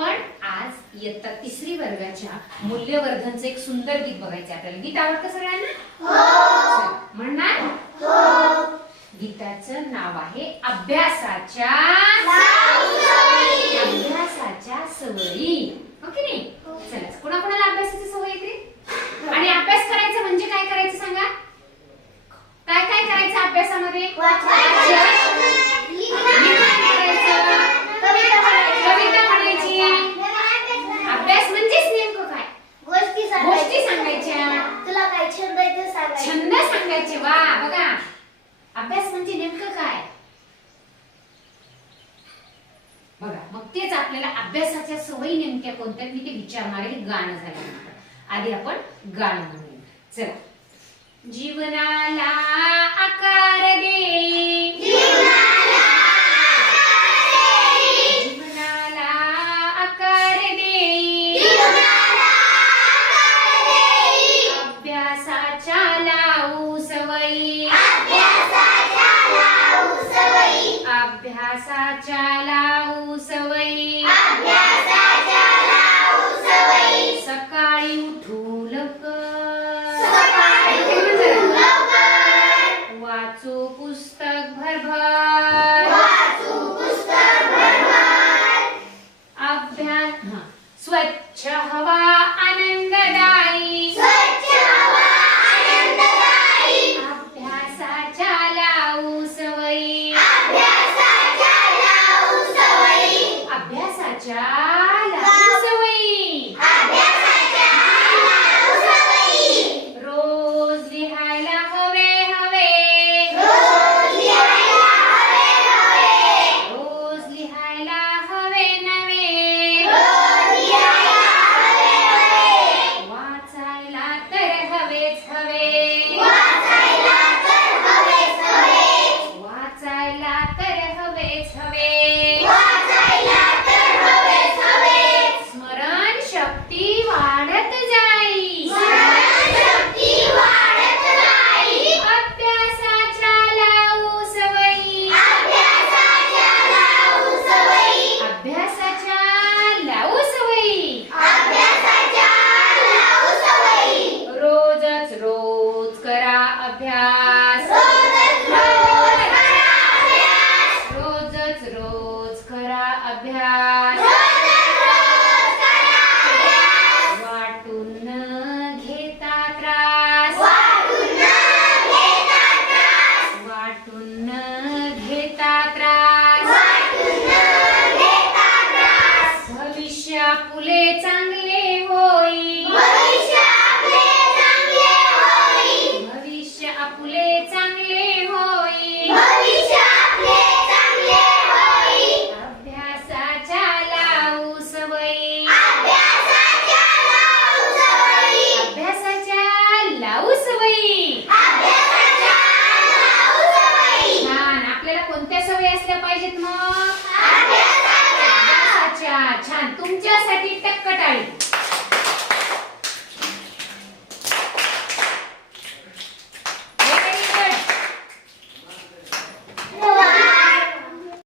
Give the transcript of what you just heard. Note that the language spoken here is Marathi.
आपण आज इयत्ता 3री वर्गाच्या मूल्यवर्धनचं एक सुंदर गीत बघायचं आपल्याला. गीत आवडतं सगळ्यांना? हो. म्हणणार? हो. गीताचं नाव आहे अभ्यासाच्या सवयी. हो की नाही? चला, कोणाकोणाला अभ्यासाची सवय येते? आणि अभ्यास करायचं म्हणजे काय करायचं सांगा? काय काय करायचं अभ्यासामध्ये? कविता म्हणायची. अभ्यास म्हणजेच नेमकं काय? गोष्टी सांगायच्या. तुला काय छंद आहे ते सांगायचे. छंद सांगायचे. वा, बघा अभ्यास म्हणजे नेमकं काय बघा. मग तेच आपल्याला अभ्यासाच्या सवयी नेमक्या कोणत्या मी ते विचारणारे गाणं झाल्यानंतर आधी आपण गाणं म्हणूया. चला. जीवनाला आकार दे, जीवनाला आकार दे, अभ्यासाच्या लावू सवयी, अभ्यासाच्या लावू सवयी, सकाळी उठू लवकर, वाचू पुस्तक भरभर, अभ्यास स्वच्छ हवा आनंददायी, अभ्यासाच्या लावू सवयी, अभ्यासाच्या लावू सवयी, रोज लिहायला हवे हवे, रोज लिहायला हवे नवे, वाचायला तर हवेच हवे, वाचायला तर हवेच हवे, स्मरण शक्ती वाढत जाई, अभ्यासाच्या लावू सवयी, अभ्यासाच्या लावू सवयी, रोजच रोज करा अभ्यास, रोजच रोज करा अभ्यास, वाटून न घेता त्रास, वाटून न घेता त्रास, भविष्य आपले चांगले होई, भविष्य आपले चांगले होई, अभ्यासाच्या लावू सवयी, अभ्यासाच्या लावू सवयी. छान. आपल्याला कोणत्या सवयी असल्या पाहिजेत मग? अभ्यासाच्या. छान. तुमच्यासाठी टक्कटाळी.